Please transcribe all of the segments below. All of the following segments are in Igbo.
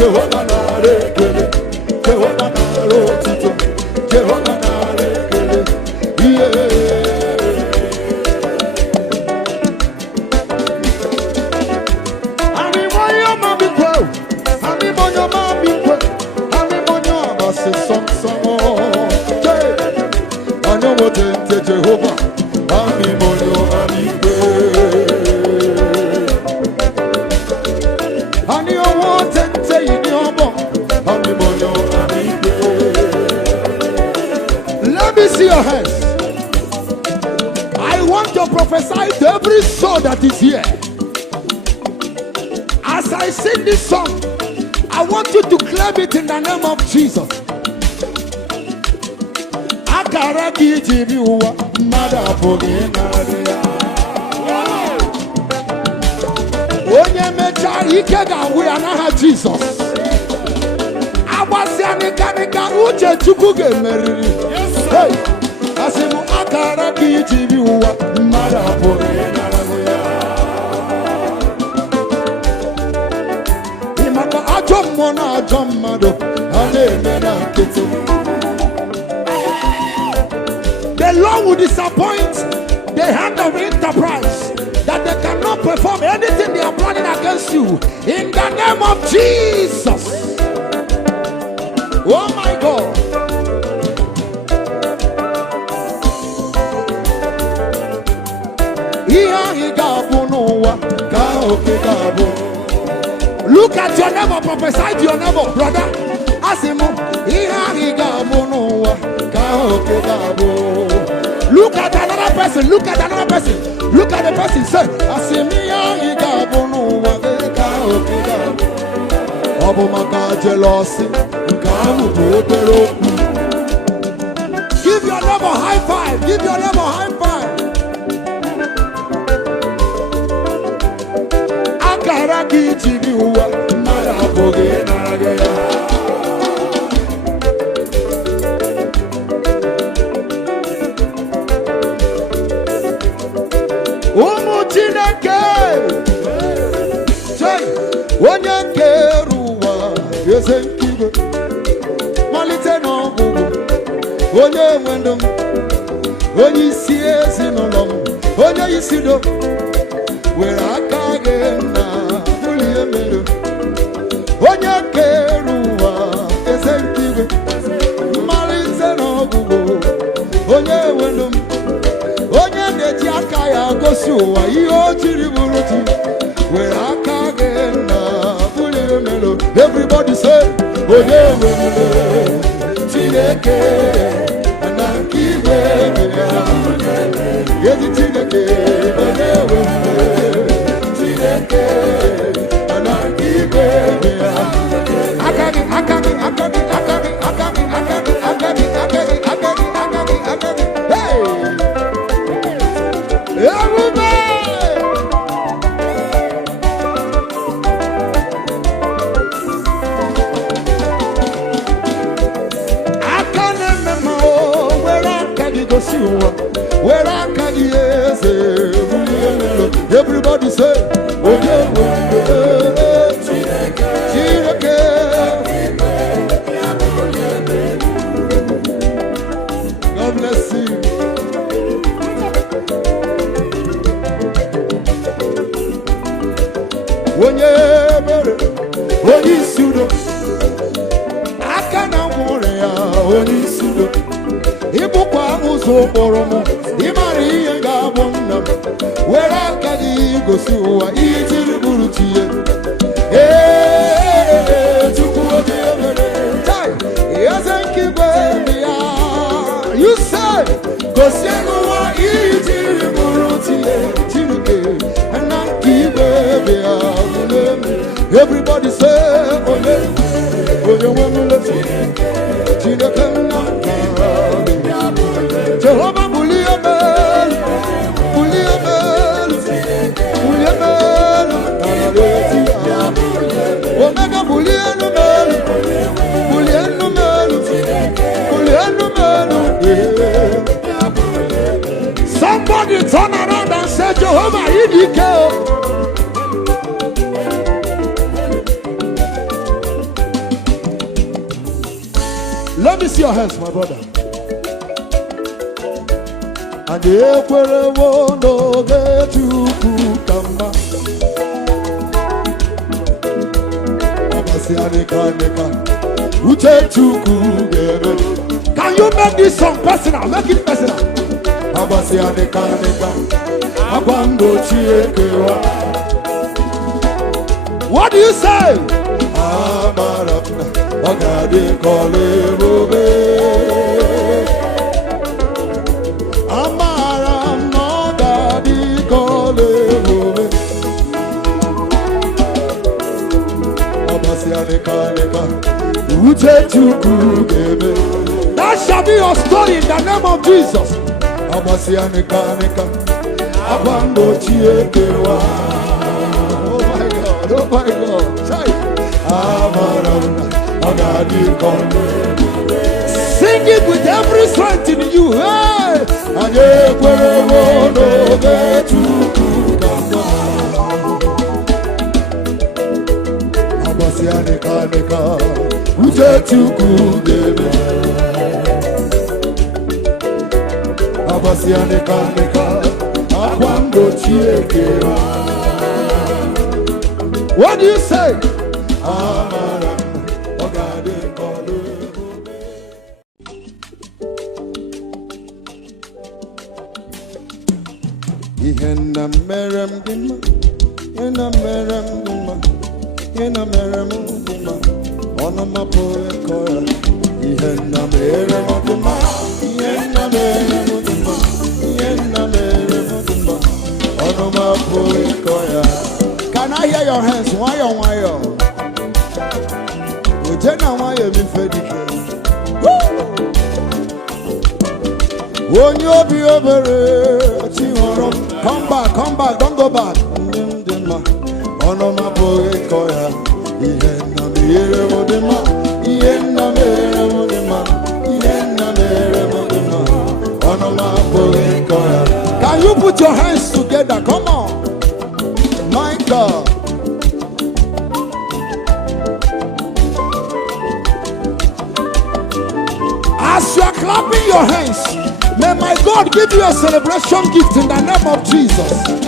Jehovah narekele, Jehovah narotito, Jehovah narekele, yeah. Ami moyo mabikwe, ami moyo mabikwe, ami moyo abase sonsomo, anyo motente Jehovah, ami moyo mabikwe. Let me see your hands. I want to prophesy to every soul that is here. As I sing this song, I want you to claim it in the name of Jesus. Onye mecha ike ga-awụ ya n'aha Jizọs. Agbasịa nịkanịka uche Chukwu ga-emeriri. Hey, asị m akara ka iji bi ụwa mmadụ abụghị ịnara ya. Ị maka ajọ mmụọ na ajọ mmadụ ha na-eme na nkịtị. The Lord will disappoint the hand of enterprise that they cannot perform anything they are planning against you in the name of Jesus. Oh my God. Look at your neighbor, prophesy to your neighbor, brother. Asimu, look at another person, look at another person, look at the person, say, give your neighbor high five, give your neighbor high five. Onye wendom, onye isi ezinụlọ m, onye isi do, were aka gị na bulie mmiri. Onye kere ụwa eze nke igwe, mmalite n'ọgwụgwụ. Onye wendom, onye na-eji aka ya gosi ụwa ihe o jiri bụrụ chi, were aka gị na bulie mmiri. Everybody say, onye wendom, Chineke. Where I can everybody say, God bless you. When you sudo, I can't worry. When you sudo. Ibukwa uzo oromo imari yenga bonna wera kadi gosi uwa ijiri burutie tukuote yemere tai yazenki bebia you say gosi uwa ijiri burutie tinuke ananki bebia everybody say ole oye wemule tinuke Jehovah Buliamel, Buliamel, Buliamel, Omega Buliamel, Buliamel, Buliamel. Somebody turn around and say, Jehovah, Idike. your hands, my brother. And the equal one no get to Kukamba. Can you make this song personal? Make it personal. What do you say? That shall be your story in the name of Jesus. Oh my God, oh my God. Sing it with every strength in you. Hey! What do you say? Can I hear your hands? Why? Come back, don't go back. Can you put your hands together? Come on. My God. As you are clapping your hands, may my God give you a celebration gift in the name of Jesus.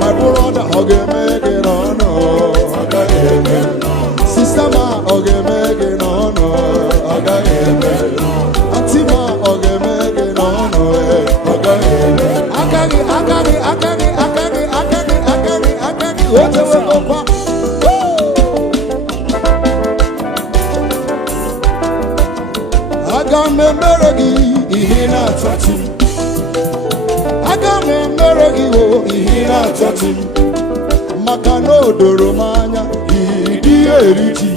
My brother, Sister Ma, Makano doromanya, idi eriti.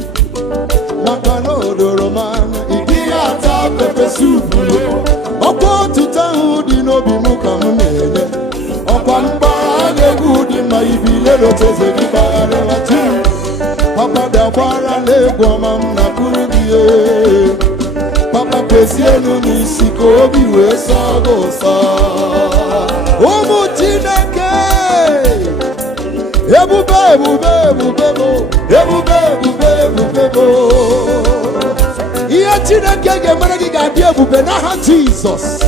Makano doromanya, idi ata pepe supu. Oko tutahu di no bimuka mumele. Opanpa legudi maibile loteze di bare watu. Papa dawara legwa mamna kurudie. Papa pesienu nisiko biwe sagosa. Omu chineke. Jesus.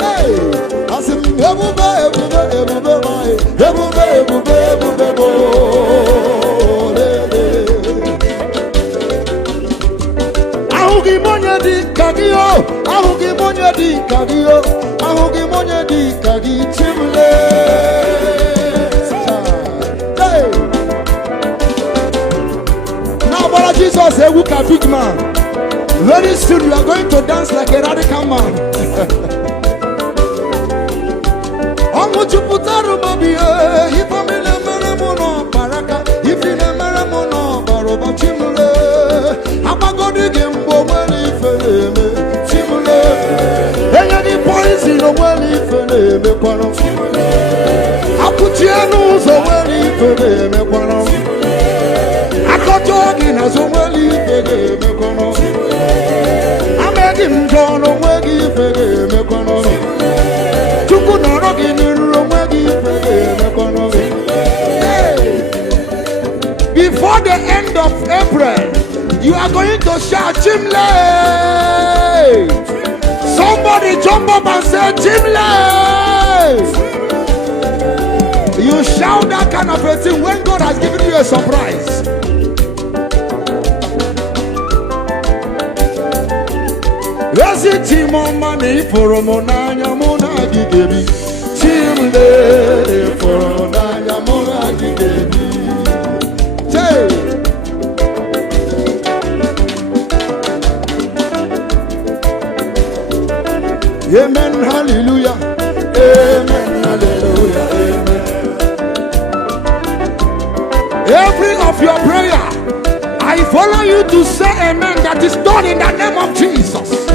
Hey, ahụghị m onye dị ka gị o, ahụghị m onye dị ka gị Chimle. Now brother Jesus egwu ka big man. Very soon you are going to dance like a radical man. Ọnwụ jupụtara m obi ife mmiri mere mụ n'ọbara ife na-emere mụ n'ọbara ụba Chimle. Agbagodi gị mgbe onwere ife na-eme Chimle. Enye gị poizin onwere ife na-emekwanụ Chimle. Akwụchie n'ụzọ onwere ife na-emekwanụ Chimle. Akọjọ gị n'azụ onwere ife na-emekwanụ Chimle. Ameghị m njọ n'onweghị ife na-emekwanụ Chimle. Chukwu nọrọ gị n'iru onweghị ife na-emekwanụ Chimle. Before the end of April, you are going to shout Chimle. Somebody jump up and say Chimle. You shout that kind of a thing when God has given you a surprise. Ezi timo mani foro monanya mona gigebi Chimle foro monanya mona gigebi. Amen, hallelujah. Amen, hallelujah. Amen. Every of your prayer, I follow you to say amen. That is done in the name of Jesus.